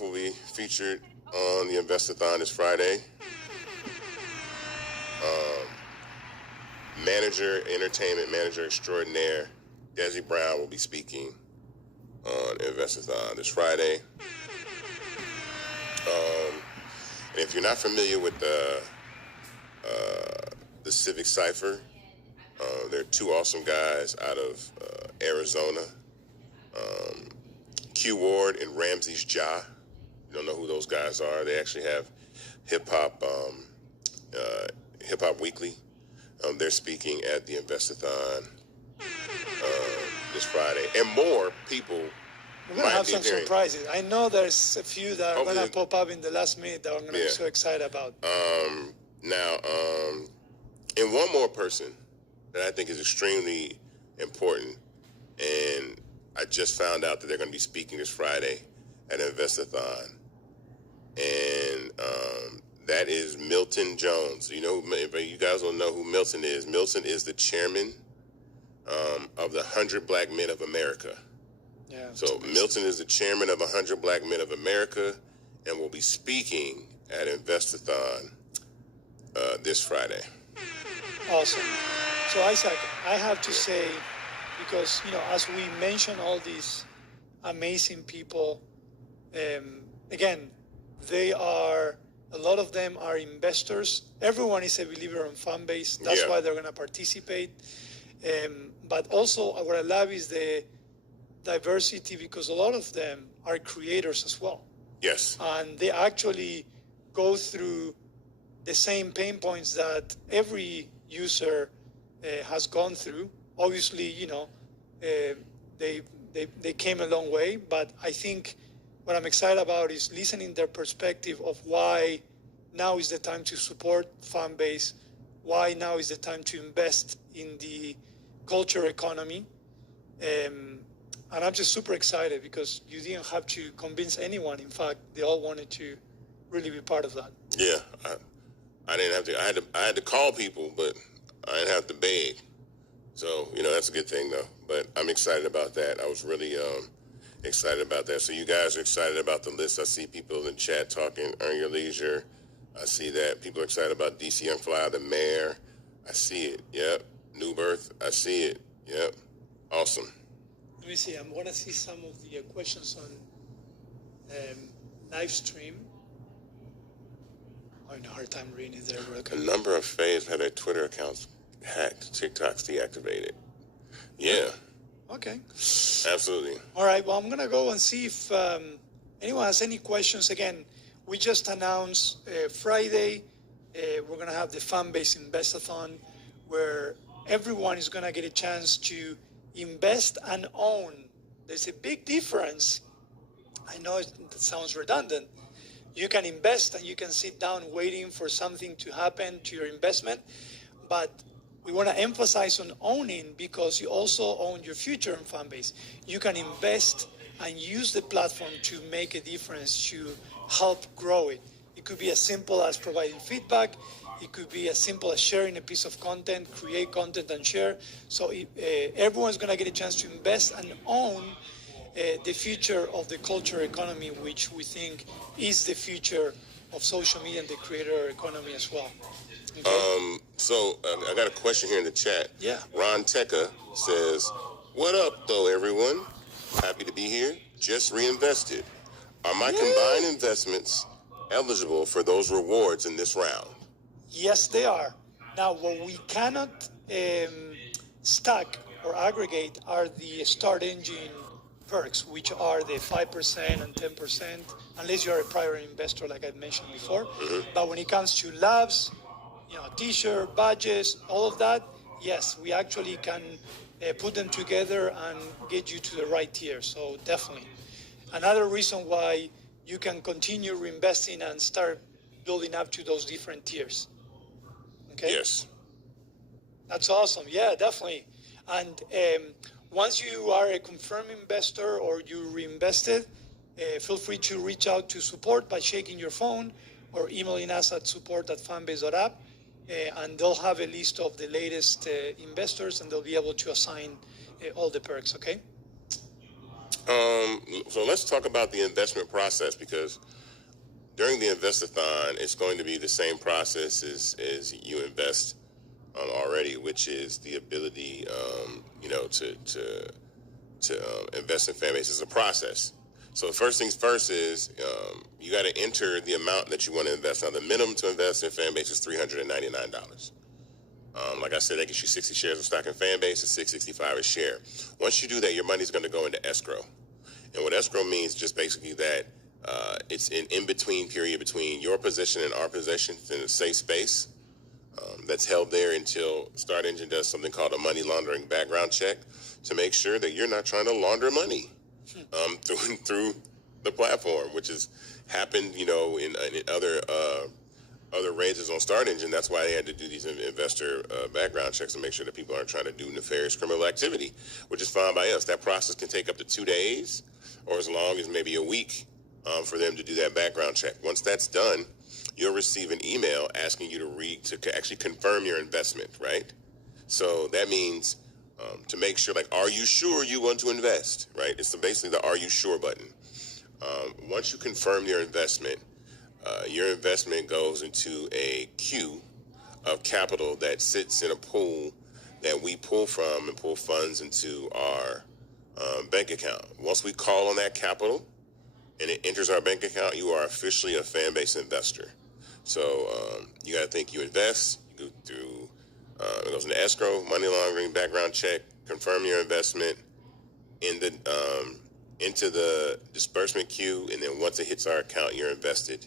myself will be featured on the Investor-Thon this Friday. Entertainment manager extraordinaire, Desi Brown will be speaking on Investor-Thon this Friday. And if you're not familiar with the Civic Cypher, there are two awesome guys out of Arizona, Q Ward and Ramses Ja. You don't know who those guys are. They actually have Hip Hop Weekly. They're speaking at the Investor-Thon this Friday, and more people. We're going to have some surprises. I know there's a few that are going to pop up in the last minute that I'm going to be so excited about. Now, and one more person that I think is extremely important, and I just found out that they're going to be speaking this Friday at Investor-Thon, and that is Milton Jones. You know, you guys will know who Milton is. Milton is the chairman of the 100 Black Men of America. Yeah. So Milton is the chairman of 100 Black Men of America, and will be speaking at Investor-Thon this Friday. Awesome. So Isaac, I have to say, because as we mention all these amazing people, again, a lot of them are investors. Everyone is a believer in Fanbase. That's why they're going to participate. But also, what I love is the diversity, because a lot of them are creators as well. Yes. And they actually go through the same pain points that every user has gone through. Obviously, they came a long way, but I think what I'm excited about is listening their perspective of why now is the time to support Fanbase, why now is the time to invest in the culture economy. And I'm just super excited because you didn't have to convince anyone. In fact, they all wanted to really be part of that. Yeah, I didn't have to. I had to call people, but I didn't have to beg. So that's a good thing, though. But I'm excited about that. I was really excited about that. So you guys are excited about the list. I see people in chat talking. Earn Your Leisure. I see that people are excited about DC Young Fly, the mayor. I see it. Yep. New Birth. I see it. Yep. Awesome. Let me see. I'm going to see some of the questions on live stream. I'm having a hard time reading it there. A number of faves had their Twitter accounts hacked, TikToks deactivated. Yeah. Okay. Absolutely. All right. Well, I'm going to go and see if anyone has any questions. Again, we just announced Friday, we're going to have the Fanbase Investor-Thon, where everyone is going to get a chance to invest and own. There's a big difference. I know it sounds redundant. You can invest and you can sit down waiting for something to happen to your investment, but we want to emphasize on owning, because you also own your future in Fanbase. You can invest and use the platform to make a difference, to help grow it. It could be as simple as providing feedback. It could be as simple as sharing a piece of content, create content and share. So everyone's going to get a chance to invest and own the future of the culture economy, which we think is the future of social media and the creator economy as well. Okay? So I got a question here in the chat. Yeah. Ron Teka says, "What up, though, everyone? Happy to be here. Just reinvested. Are my combined investments eligible for those rewards in this round?" Yes, they are. Now, what we cannot stack or aggregate are the Start Engine perks, which are the 5% and 10%, unless you're a prior investor, like I mentioned before. Mm-hmm. But when it comes to labs, t-shirt, badges, all of that, yes, we actually can put them together and get you to the right tier. So definitely. Another reason why you can continue reinvesting and start building up to those different tiers. Okay? Yes. That's awesome. Yeah, definitely. And once you are a confirmed investor or you reinvested, feel free to reach out to support by shaking your phone or emailing us at support@fanbase.app, and they'll have a list of the latest investors, and they'll be able to assign all the perks, okay? So let's talk about the investment process, because during the Investathon, it's going to be the same process as you invest already, which is the ability, to invest in fan base. It's a process. So first things first is you got to enter the amount that you want to invest. Now, the minimum to invest in fan base is $399. Like I said, that gets you 60 shares of stock in fan base. It's $665 a share. Once you do that, your money's going to go into escrow. And what escrow means is just basically that it's an in-between period between your position and our position. It's in a safe space that's held there until Start Engine does something called a money laundering background check to make sure that you're not trying to launder money through the platform, which has happened, in other raises on Start Engine. That's why they had to do these investor background checks to make sure that people aren't trying to do nefarious criminal activity, which is fine by us. That process can take up to 2 days or as long as maybe a week for them to do that background check. Once that's done, you'll receive an email asking you to actually confirm your investment, right? So that means to make sure, like, are you sure you want to invest, right? It's basically the are you sure button. Once you confirm your investment goes into a queue of capital that sits in a pool that we pull from and pull funds into our bank account. Once we call on that capital and it enters our bank account, you are officially a fan-based investor. So you got to think you invest, you go through, it goes into escrow, money laundering, background check, confirm your investment into the disbursement queue, and then once it hits our account, you're invested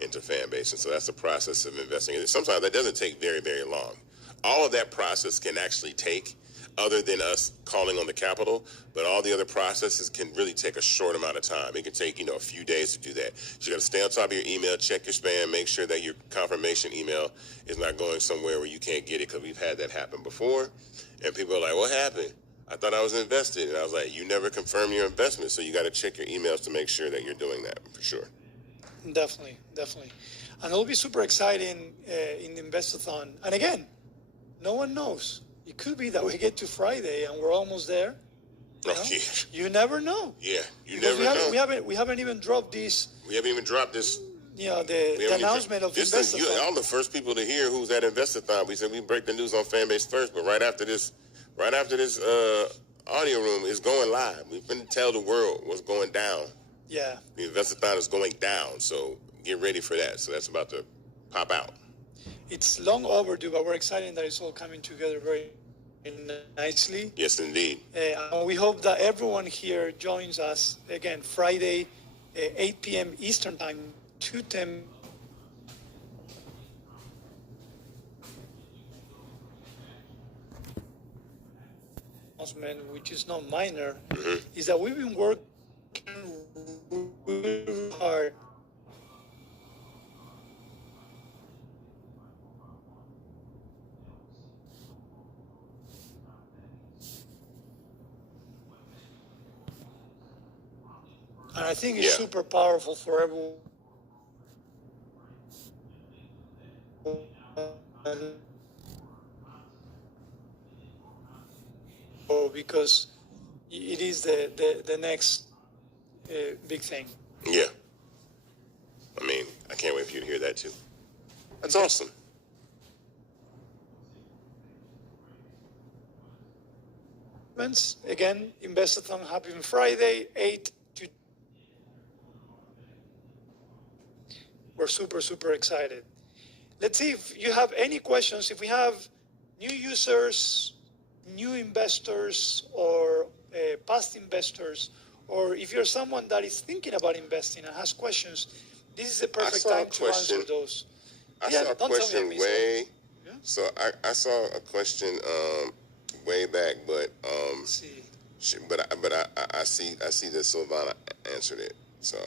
into fan base. And so that's the process of investing. And sometimes that doesn't take very, very long. All of that process can actually take, other than us calling on the capital, but all the other processes can really take a short amount of time. It can take, a few days to do that. So you got to stay on top of your email, check your spam, make sure that your confirmation email is not going somewhere where you can't get it, because we've had that happen before. And people are like, what happened? I thought I was invested. And I was like, you never confirmed your investment, so you got to check your emails to make sure that you're doing that for sure. Definitely. And it'll be super exciting in the Investathon. And again, no one knows. It could be that we get to Friday and we're almost there. You never know. Yeah, never know. We haven't even dropped this. We haven't even dropped this. The announcement of Investathon. Y'all the first people to hear who's at Investathon. We said we break the news on Fanbase first, but right after this audio room is going live. We've been to tell the world what's going down. Yeah. The Investathon is going down, so get ready for that. So that's about to pop out. It's long overdue, but we're excited that it's all coming together very nicely. Yes, indeed. We hope that everyone here joins us again Friday, 8 p.m. Eastern Time, 2:10. Which is not minor, is that we've been working really hard and I think it's super powerful for everyone. Because it is the next big thing. Yeah. I mean, I can't wait for you to hear that too. That's awesome. Again, Investathon happening Friday, 8 to. We're super excited. Let's see if you have any questions. If we have new users, new investors, or past investors, or if you're someone that is thinking about investing and has questions, this is the perfect time to answer those. I saw a question So I saw a question way back, but I see that Silvana answered it. So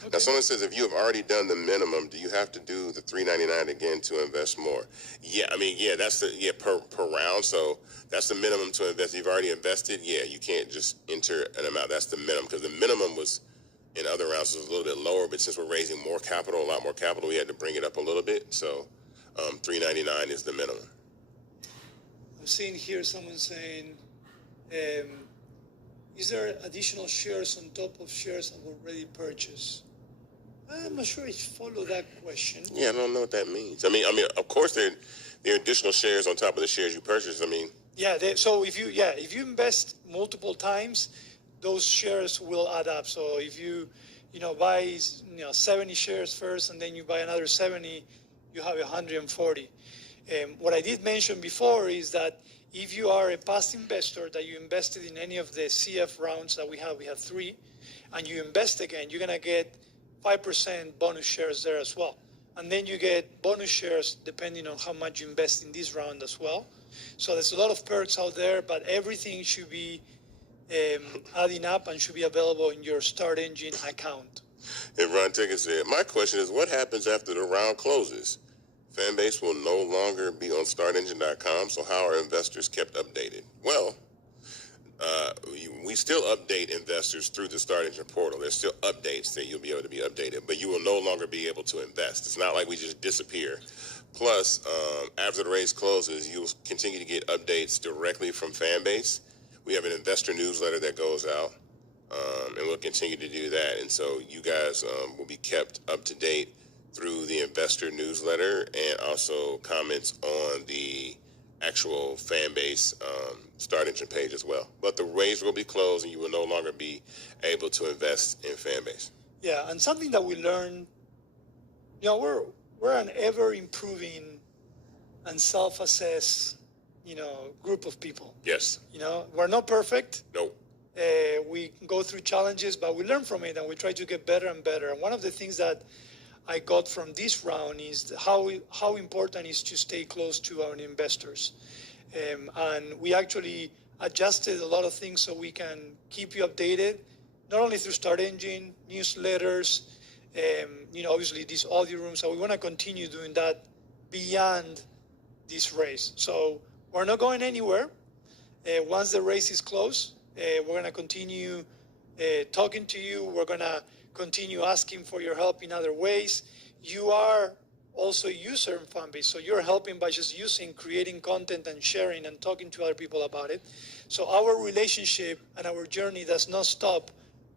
Okay. Now, someone says, if you have already done the minimum, do you have to do the $3.99 again to invest more? Yeah, that's per round. So that's the minimum to invest. If you've already invested, you can't just enter an amount. That's the minimum, because the minimum was in other rounds was a little bit lower. But since we're raising more capital, a lot more capital, we had to bring it up a little bit. So $3.99 is the minimum. I'm seeing here someone saying, is there additional shares on top of shares I've already purchased? I'm not sure I follow that question. Yeah, I don't know what that means. I mean, of course there are additional shares on top of the shares you purchased. I mean, yeah. So if you invest multiple times, those shares will add up. So if you buy 70 shares first, and then you buy another 70, you have 140. What I did mention before is that if you are a past investor that you invested in any of the CF rounds that we have 3, and you invest again, you're gonna get 5% bonus shares there as well. And then you get bonus shares depending on how much you invest in this round as well. So there's a lot of perks out there, but everything should be adding up and should be available in your Start Engine account. And Ron Tickett said, my question is, what happens after the round closes? Fanbase will no longer be on startengine.com, so how are investors kept updated? Well, we still update investors through the Start Engine portal. There's still updates that you'll be able to be updated, but you will no longer be able to invest. It's not like we just disappear. Plus, after the race closes, you'll continue to get updates directly from Fanbase. We have an investor newsletter that goes out, and we'll continue to do that. And so you guys will be kept up to date through the investor newsletter and also comments on the actual Fanbase Start Engine page as well. But the raise will be closed and you will no longer be able to invest in Fanbase. Yeah, and something that we learned, we're an ever improving and self-assess, group of people. Yes. We're not perfect. Nope. We go through challenges, but we learn from it and we try to get better and better. And one of the things that I got from this round is how important it is to stay close to our investors. And we actually adjusted a lot of things so we can keep you updated, not only through Start Engine, newsletters, obviously these audio rooms. So we want to continue doing that beyond this race. So we're not going anywhere. Once the race is closed, we're going to continue talking to you. We're going to continue asking for your help in other ways. You are also a user in Fanbase, so you're helping by just creating content and sharing and talking to other people about it. So our relationship and our journey does not stop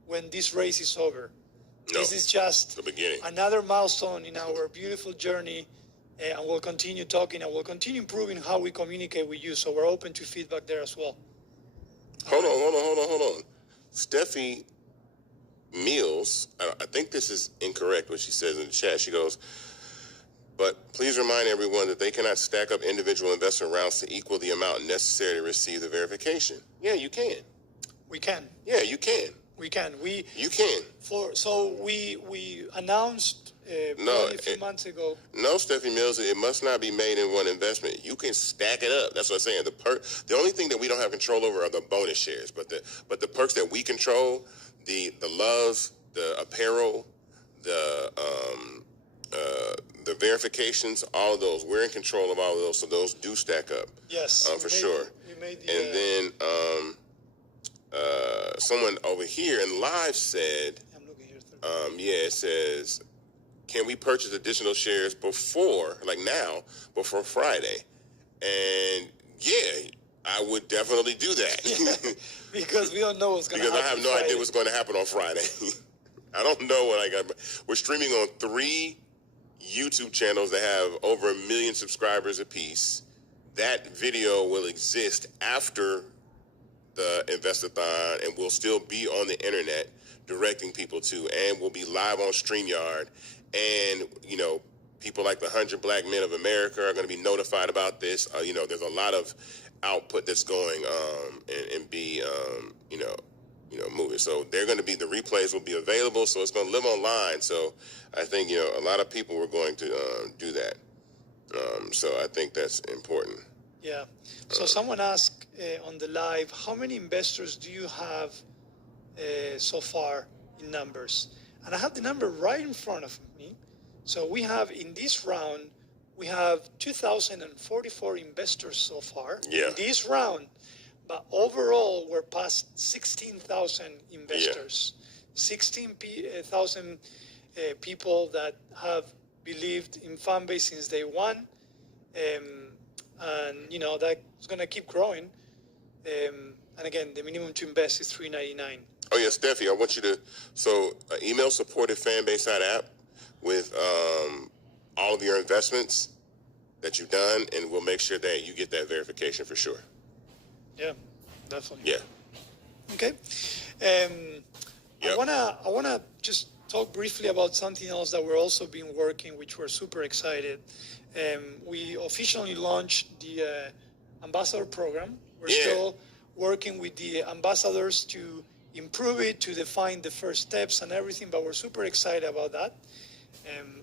when this race is over. No, this is just the beginning. Another milestone in our beautiful journey, and we'll continue talking and we'll continue improving how we communicate with you. So we're open to feedback there as well. Hold on. Steffi Meals, I think this is incorrect what she says in the chat. She goes, but please remind everyone that they cannot stack up individual investor rounds to equal the amount necessary to receive the verification. Yeah, you can. We can. Yeah, you can. We can. You can. So we announced a few months ago. No, Steffi Mills, it must not be made in one investment. You can stack it up. That's what I'm saying. The only thing that we don't have control over are the bonus shares, but the perks that we control, the loves, the apparel, the verifications, all of those, we're in control of all of those. So those do stack up. Yes, for sure. And then someone over here in live said, it says, can we purchase additional shares before Friday? And yeah, I would definitely do that. Because we don't know what's going to happen. Because I have no idea what's going to happen on Friday. I don't know what I got. We're streaming on 3 YouTube channels that have over 1 million subscribers apiece. That video will exist after the Investathon and will still be on the internet directing people to, and will be live on StreamYard. And, people like the 100 Black Men of America are going to be notified about this. There's a lot of output that's going and be, moving. So they're going to be, the replays will be available. So it's going to live online. So I think, a lot of people were going to do that. So I think that's important. Yeah. So someone asked on the live, how many investors do you have so far in numbers? And I have the number right in front of me. So we have, in this round, we have 2,044 investors so far in this round. But overall, we're past 16,000 investors. 16,000 people that have believed in Fanbase since day one. And, that's going to keep growing. And again, the minimum to invest is $3.99. Oh, yeah, Steffi, I want you to, email support at Fanbase app with all of your investments that you've done, and we'll make sure that you get that verification for sure. Yeah, definitely. Yeah. Okay. Yep. I wanna just talk briefly about something else that we're also been working, which we're super excited. We officially launched the ambassador program. We're still working with the ambassadors to improve it, to define the first steps and everything, but we're super excited about that.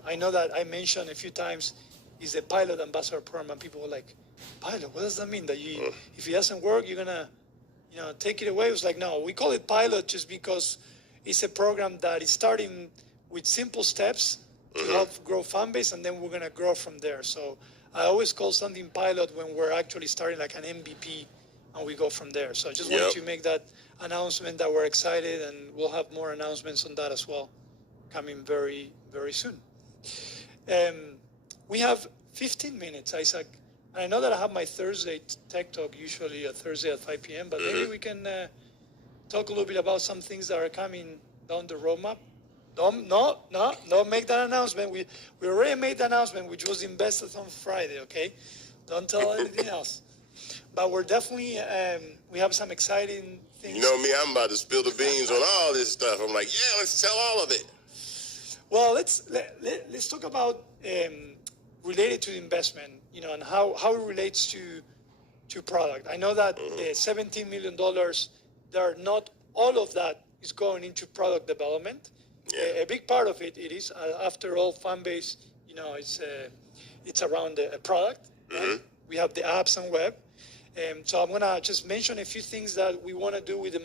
I know that I mentioned a few times is a pilot ambassador program, and people were like, pilot, what does that mean? That you, if it doesn't work, you're gonna, take it away? It was like, no, we call it pilot just because it's a program that is starting with simple steps to help grow fan base, and then we're gonna grow from there. So I always call something pilot when we're actually starting like an MVP, and we go from there. So I just wanted to make that announcement that we're excited, and we'll have more announcements on that as well coming very, very soon. We have 15 minutes, Isaac. And I know that I have my Thursday tech talk usually a Thursday at 5 p.m., but maybe we can talk a little bit about some things that are coming down the roadmap. Don't make that announcement. We already made the announcement, which was invested on Friday, okay? Don't tell anything else. But we're definitely, we have some exciting things. You know me, I'm about to spill the beans on all this stuff. I'm like, yeah, let's tell all of it. Well, let's talk about related to investment, and how it relates to product. I know that the $17 million, not all of that is going into product development. A big part of it is, after all, Fanbase, it's around a product. Right? We have the apps and web. So I'm gonna just mention a few things that we want to do with the